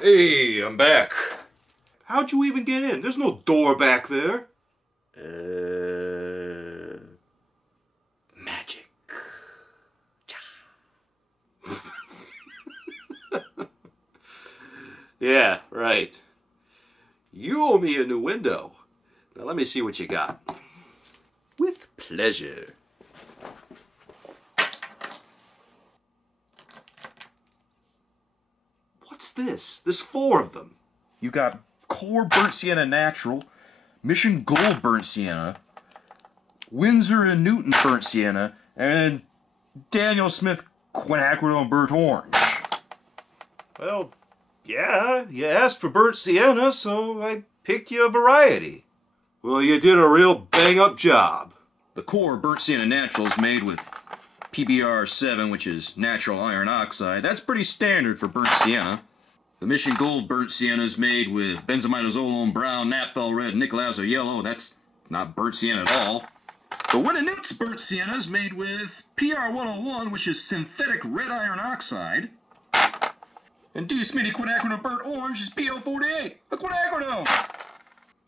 Hey, I'm back. How'd you even get in? There's no door back there. Magic. Yeah, right. You owe me a new window. Now let me see what you got. With pleasure. What's this? There's 4 of them. You got Core Burnt Sienna Natural, Mission Gold Burnt Sienna, Winsor and Newton Burnt Sienna, and Daniel Smith Quinacridone Burnt Orange. Well, yeah, you asked for Burnt Sienna, so I picked you a variety. Well, you did a real bang-up job. The Core Burnt Sienna Natural is made with PBr7, which is natural iron oxide. That's pretty standard for burnt sienna. The Mission Gold Burnt Sienna is made with benzimidazolone brown, naphthol red, nickel azo yellow. That's not burnt sienna at all. The Winnenut's Burnt Sienna is made with PR101, which is synthetic red iron oxide. And D. Smitty Quinacridone Burnt Orange is PO48, a quinacridone.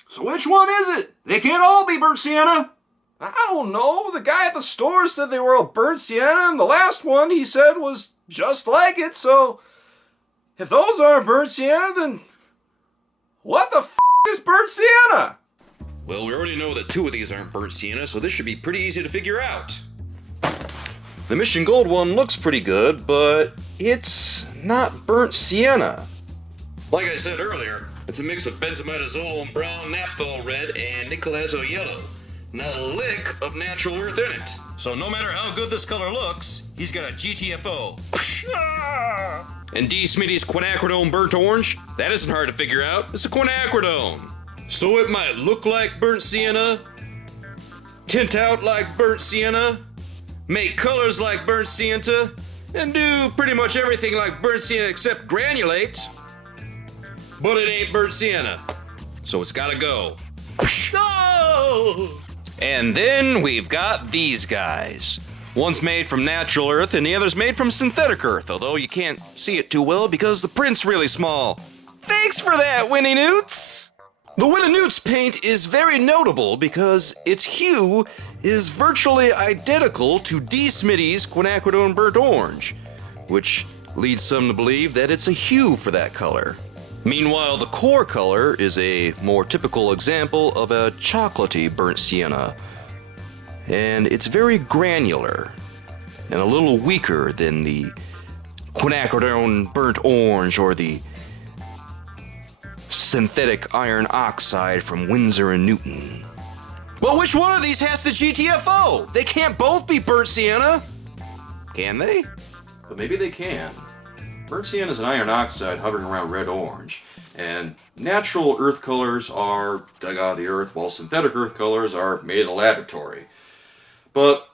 So which one is it? They can't all be burnt sienna. I don't know. The guy at the store said they were all burnt sienna, and the last one he said was just like it, so if those aren't burnt sienna, then what the f*** is burnt sienna? Well, we already know that 2 of these aren't burnt sienna, so this should be pretty easy to figure out. The Mission Gold one looks pretty good, but it's not burnt sienna. Like I said earlier, it's a mix of benzimidazolone brown, naphthol red, and nickel azo yellow. Not a lick of natural earth in it. So no matter how good this color looks, he's got a GTFO. And D. Smitty's Quinacridone Burnt Orange? That isn't hard to figure out. It's a quinacridone. So it might look like burnt sienna, tint out like burnt sienna, make colors like burnt sienna, and do pretty much everything like burnt sienna except granulate. But it ain't burnt sienna. So it's gotta go. And then we've got these guys. One's made from natural earth and the other's made from synthetic earth, although you can't see it too well because the print's really small. Thanks for that, Winnie Newts! The Winnie Newts paint is very notable because its hue is virtually identical to D. Smitty's Quinacridone Burnt Orange, which leads some to believe that it's a hue for that color. Meanwhile, the core color is a more typical example of a chocolatey burnt sienna, and it's very granular and a little weaker than the quinacridone burnt orange or the synthetic iron oxide from Winsor and Newton. Well, which one of these has the GTFO? They can't both be burnt sienna. Can they? But maybe they can. Burnt sienna is an iron oxide hovering around red-orange, and natural earth colors are dug out of the earth, while synthetic earth colors are made in a laboratory. But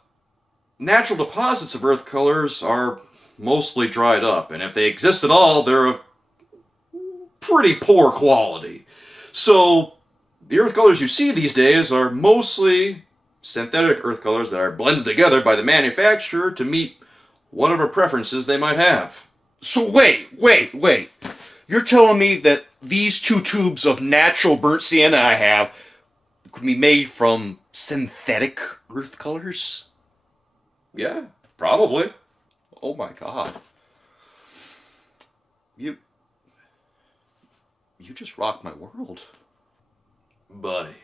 natural deposits of earth colors are mostly dried up, and if they exist at all, they're of pretty poor quality. So the earth colors you see these days are mostly synthetic earth colors that are blended together by the manufacturer to meet whatever preferences they might have. So wait. You're telling me that these 2 tubes of natural burnt sienna I have could be made from synthetic earth colors? Yeah, probably. Oh my god. You just rocked my world. Buddy,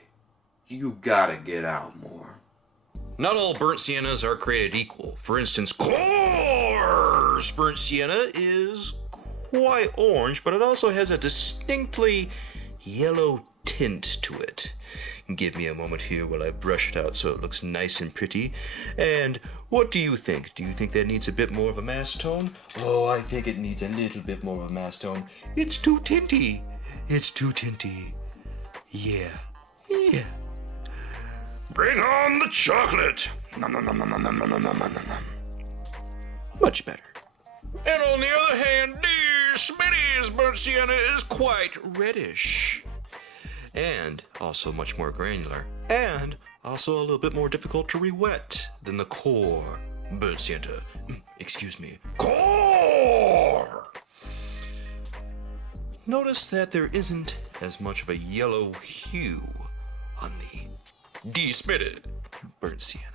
you gotta get out more. Not all burnt siennas are created equal. For instance, Core's burnt sienna is quite orange, but it also has a distinctly yellow tint to it. Give me a moment here while I brush it out so it looks nice and pretty. And what do you think? Do you think that needs a bit more of a mass tone? Oh, I think it needs a little bit more of a mass tone. It's too tinty. Yeah. Bring on the chocolate! Nom, nom, nom, nom, nom, nom, nom, nom, nom, nom, nom. Much better. And on the other hand, dear Smitty's burnt sienna is quite reddish. And also much more granular. And also a little bit more difficult to re-wet than the core burnt sienna. Excuse me. Core! notice that there isn't as much of a yellow hue on the de-smitted burnt sienna.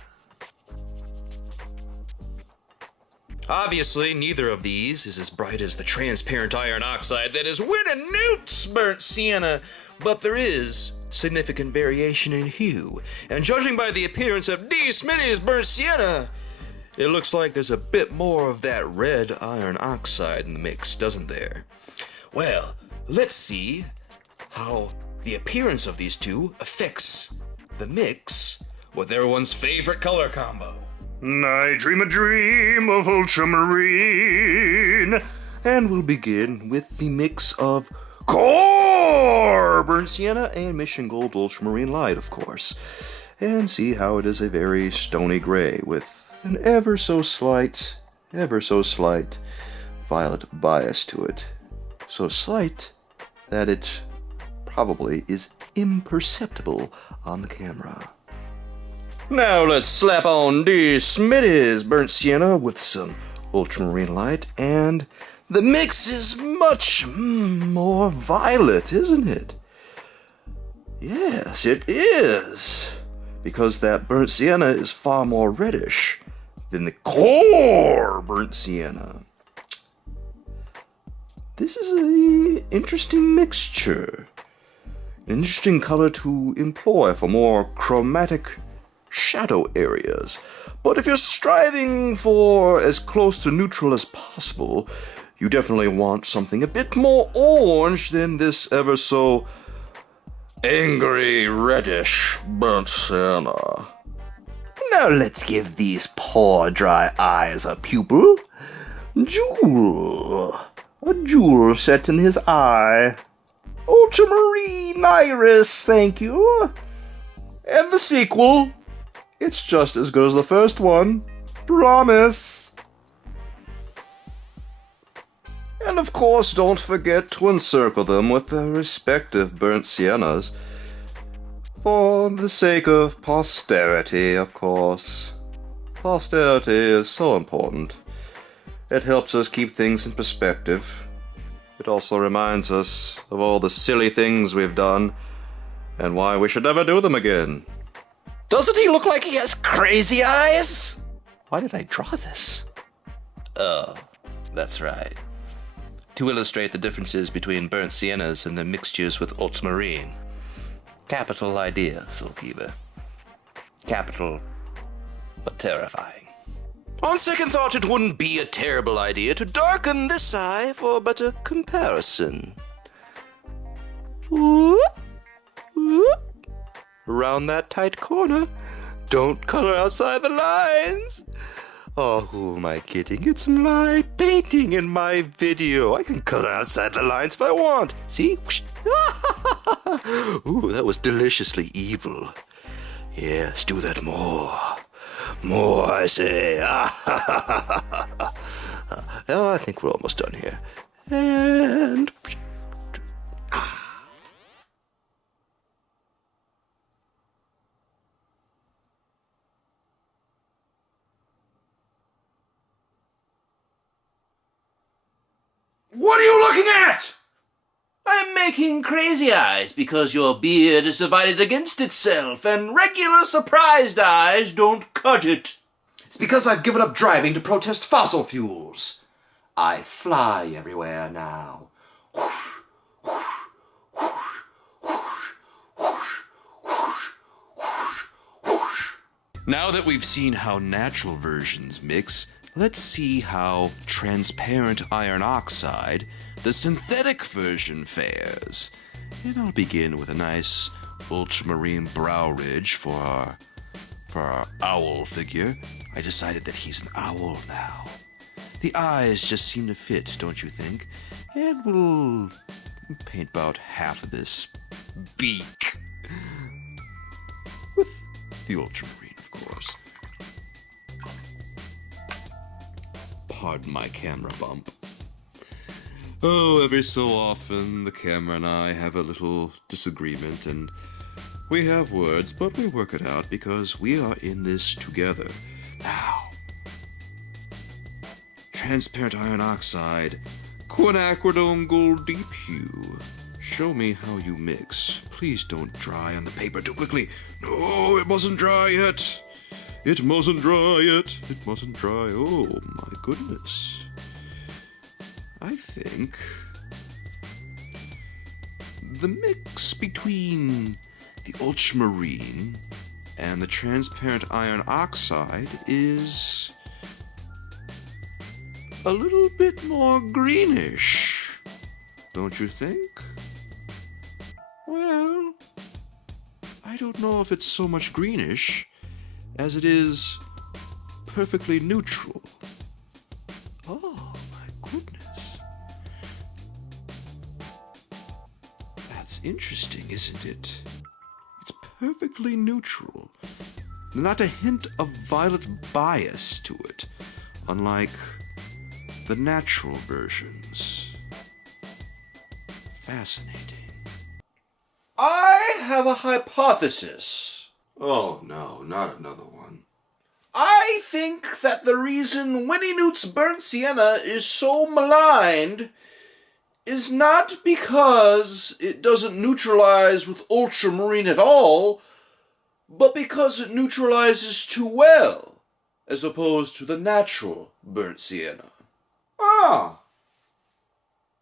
Obviously, neither of these is as bright as the transparent iron oxide that is Winsor & Newton's burnt sienna, but there is significant variation in hue, and judging by the appearance of de-smitty's burnt sienna, it looks like there's a bit more of that red iron oxide in the mix, doesn't there? Well, let's see how the appearance of these two affects the mix with everyone's favorite color combo. I dream a dream of ultramarine. And we'll begin with the mix of core burnt sienna and mission gold ultramarine light, of course, and see how it is a very stony gray with an ever so slight violet bias to it. So slight that it probably is imperceptible on the camera. Now let's slap on de-smitty's burnt sienna with some ultramarine light, and the mix is much more violet, isn't it? Yes, it is, because that burnt sienna is far more reddish than the core burnt sienna. This is an interesting mixture, an interesting color to employ for more chromatic shadow areas. But if you're striving for as close to neutral as possible, you definitely want something a bit more orange than this ever so angry reddish burnt sienna. Now let's give these poor dry eyes a pupil. A jewel set in his eye. Ultramarine iris, thank you. And the sequel, it's just as good as the first one. Promise. And of course, don't forget to encircle them with their respective burnt siennas. For the sake of posterity, of course. Posterity is so important. It helps us keep things in perspective. It also reminds us of all the silly things we've done and why we should never do them again. Doesn't he look like he has crazy eyes? Why did I draw this? Oh, that's right. To illustrate the differences between burnt siennas and their mixtures with ultramarine. Capital idea, Soulkeeper. Capital, but terrifying. On second thought, it wouldn't be a terrible idea to darken this eye for a better comparison. Whoop, whoop. Around that tight corner. Don't color outside the lines. Oh, who am I kidding? It's my painting in my video. I can color outside the lines if I want. See? Ooh, that was deliciously evil. Yes, do that more. More, I say. Oh, I think we're almost done here. And... What are you looking at? I'm making crazy eyes because your beard is divided against itself and regular surprised eyes don't cut it. It's because I've given up driving to protest fossil fuels. I fly everywhere now. Now that we've seen how natural versions mix, let's see how transparent iron oxide, the synthetic version, fares. And I'll begin with a nice ultramarine brow ridge for our owl figure. I decided that he's an owl now. The eyes just seem to fit, don't you think? And we'll paint about half of this beak with the ultramarine, of course. Pardon my camera bump. Oh, every so often the camera and I have a little disagreement, and we have words, but we work it out because we are in this together. Now, transparent iron oxide, quinacridone gold deep hue. Show me how you mix. Please don't dry on the paper too quickly. No, it mustn't dry yet. It mustn't dry yet. It mustn't dry. Oh my goodness. I think the mix between the ultramarine and the transparent iron oxide is a little bit more greenish, don't you think? Well, I don't know if it's so much greenish as it is perfectly neutral. Oh my goodness. That's interesting, isn't it? It's perfectly neutral. Not a hint of violet bias to it, unlike the natural versions. Fascinating. I have a hypothesis. Oh no, not another one. I think that the reason Winnie Newt's Burnt Sienna is so maligned is not because it doesn't neutralize with ultramarine at all, but because it neutralizes too well, as opposed to the natural Burnt Sienna. Ah!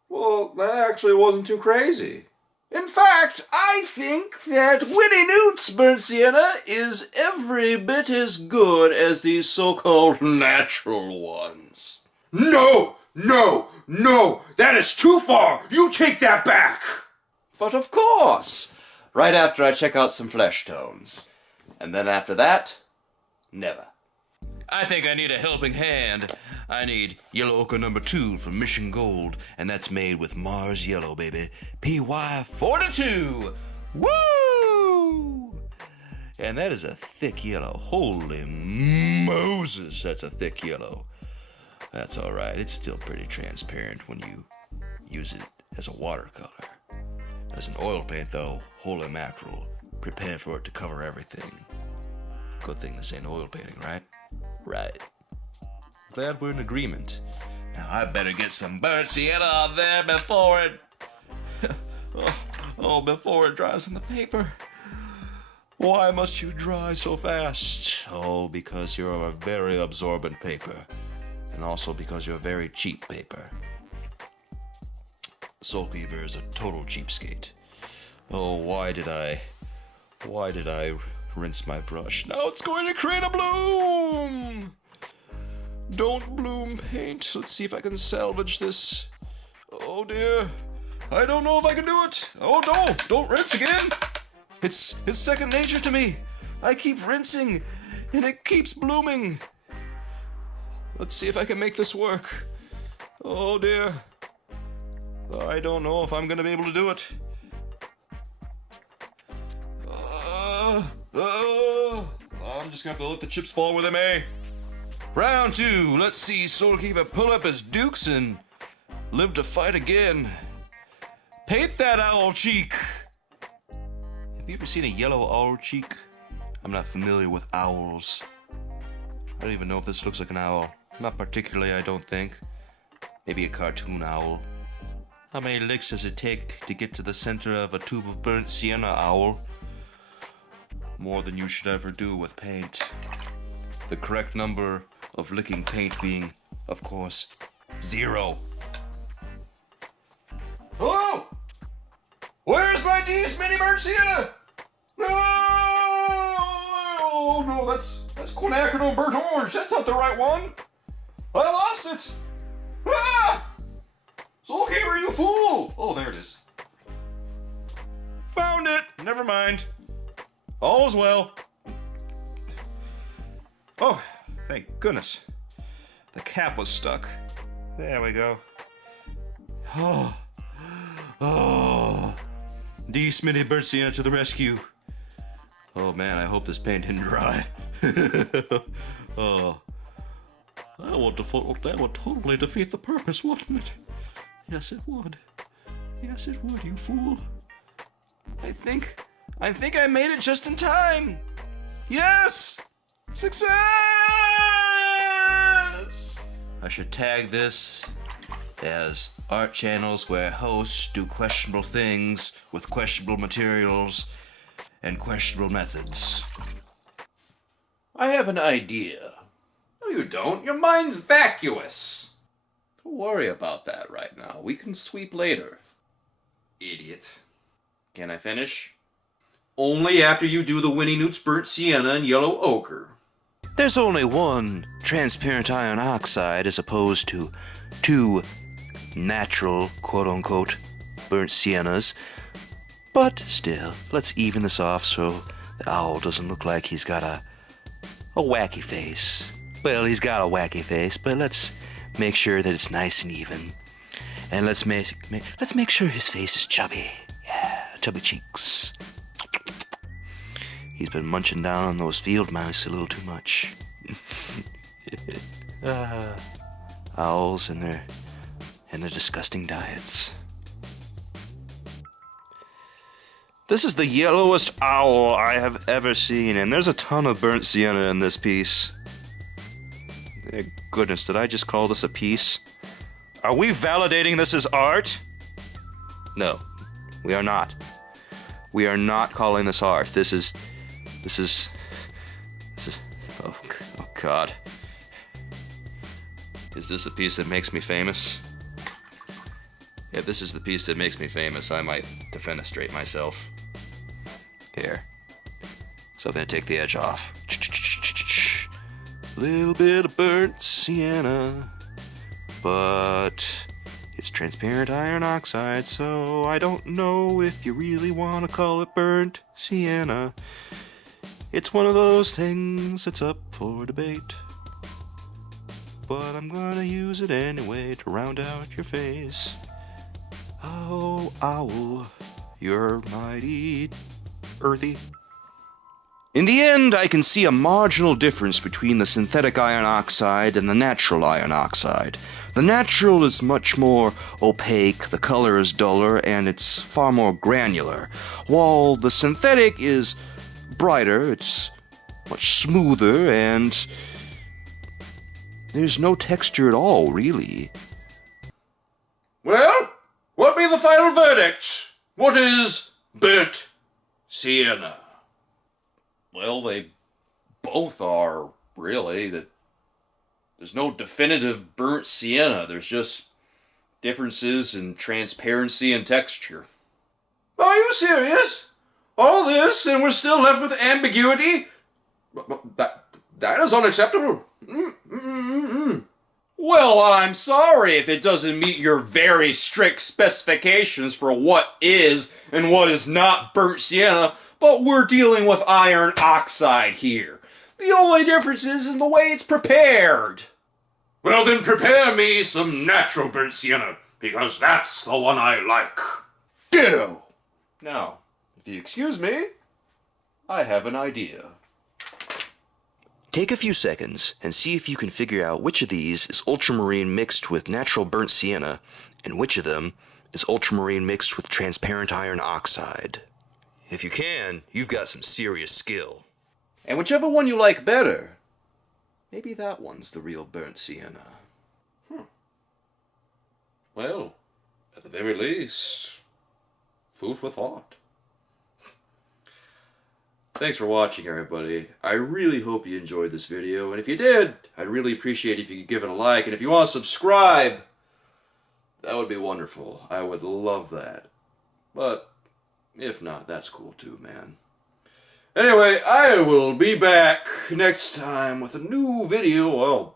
Well, that actually wasn't too crazy. In fact, I think that Winnie Newt's Burnt Sienna is every bit as good as these so-called natural ones. No! No! No! That is too far! You take that back! But of course, right after I check out some flesh tones. And then after that, never. I think I need a helping hand. I need yellow ochre number 2 from Mission Gold, and that's made with Mars Yellow, baby. PY42! Woo! And that is a thick yellow. Holy Moses, that's a thick yellow. That's alright, it's still pretty transparent when you use it as a watercolor. As an oil paint, though, holy mackerel, prepare for it to cover everything. Good thing this ain't oil painting, right? Right. Glad we're in agreement. Now I better get some Burnt Sienna on there before it... before it dries on the paper. Why must you dry so fast? Oh, because you're a very absorbent paper. And also because you're very cheap paper. Soulcleaver is a total cheapskate. Oh, why did I rinse my brush? Now it's going to create a bloom! Don't bloom paint. Let's see if I can salvage this. Oh dear. I don't know if I can do it. Oh no, don't rinse again. It's second nature to me. I keep rinsing and it keeps blooming. Let's see if I can make this work. Oh dear. I don't know if I'm gonna be able to do it. I'm just gonna have to let the chips fall where they may. Round 2. Let's see Soulkeeper pull up his dukes and live to fight again. Paint that owl cheek. Have you ever seen a yellow owl cheek? I'm not familiar with owls. I don't even know if this looks like an owl. Not particularly, I don't think. Maybe a cartoon owl. How many licks does it take to get to the center of a tube of burnt sienna, owl? More than you should ever do with paint. The correct number of licking paint being, of course, 0. Hello? Where's my D's mini burnt sienna? No! Oh no, that's quinacridone burnt orange. That's not the right one. I lost it. Ah! Soulkeeper, you fool! Oh, there it is. Found it. Never mind. All is well. Oh, thank goodness. The cap was stuck. There we go. Oh. D. Smitty Burnt Sienna to the rescue. Oh man, I hope this paint didn't dry. Oh. That would totally defeat the purpose, wouldn't it? Yes, it would. Yes, it would, you fool. I think I made it just in time. Yes! Success! I should tag this as art channels where hosts do questionable things with questionable materials and questionable methods. I have an idea. No, you don't. Your mind's vacuous. Don't worry about that right now. We can sweep later. Idiot. Can I finish? Only after you do the Winnie Newt's Burnt Sienna and Yellow Ochre. There's only one transparent iron oxide as opposed to two natural, quote-unquote, burnt siennas. But still, let's even this off so the owl doesn't look like he's got a wacky face. Well, he's got a wacky face, but let's make sure that it's nice and even. And let's make sure his face is chubby. Yeah, chubby cheeks. He's been munching down on those field mice a little too much. Owls and their disgusting diets. This is the yellowest owl I have ever seen, and there's a ton of burnt sienna in this piece. Goodness, did I just call this a piece? Are we validating this as art? No, we are not. We are not calling this art. This is, oh God. Is this the piece that makes me famous? If this is the piece that makes me famous, I might defenestrate myself. Here. So I'm gonna take the edge off. Little bit of burnt sienna, but it's transparent iron oxide, so I don't know if you really want to call it burnt sienna. It's one of those things that's up for debate, but I'm gonna use it anyway to round out your face. Oh, owl, you're mighty earthy. In the end, I can see a marginal difference between the synthetic iron oxide and the natural iron oxide. The natural is much more opaque, the color is duller, and it's far more granular, while the synthetic is brighter, it's much smoother, and there's no texture at all, really. Well, what be the final verdict? What is burnt sienna? Well, they both are, really. There's no definitive burnt sienna. There's just differences in transparency and texture. Are you serious? All this, and we're still left with ambiguity? That is unacceptable. Well, I'm sorry if it doesn't meet your very strict specifications for what is and what is not burnt sienna, but we're dealing with iron oxide here. The only difference is in the way it's prepared. Well, then prepare me some natural burnt sienna, because that's the one I like. Ditto. Now, if you excuse me, I have an idea. Take a few seconds and see if you can figure out which of these is ultramarine mixed with natural burnt sienna, and which of them is ultramarine mixed with transparent iron oxide. If you can, you've got some serious skill. And whichever one you like better, maybe that one's the real burnt sienna. Well, at the very least, food for thought. Thanks for watching, everybody. I really hope you enjoyed this video, and if you did, I'd really appreciate it if you could give it a like, and if you want to subscribe, that would be wonderful. I would love that. But if not, that's cool too, man. Anyway, I will be back next time with a new video. Well,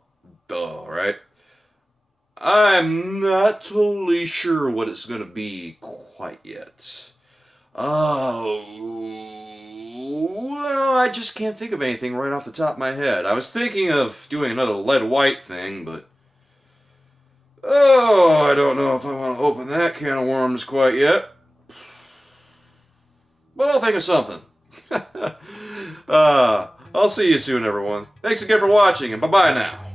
duh, right? I'm not totally sure what it's going to be quite yet. Well, I just can't think of anything right off the top of my head. I was thinking of doing another lead white thing, but I don't know if I want to open that can of worms quite yet. But I'll think of something. I'll see you soon, everyone. Thanks again for watching, and bye-bye now.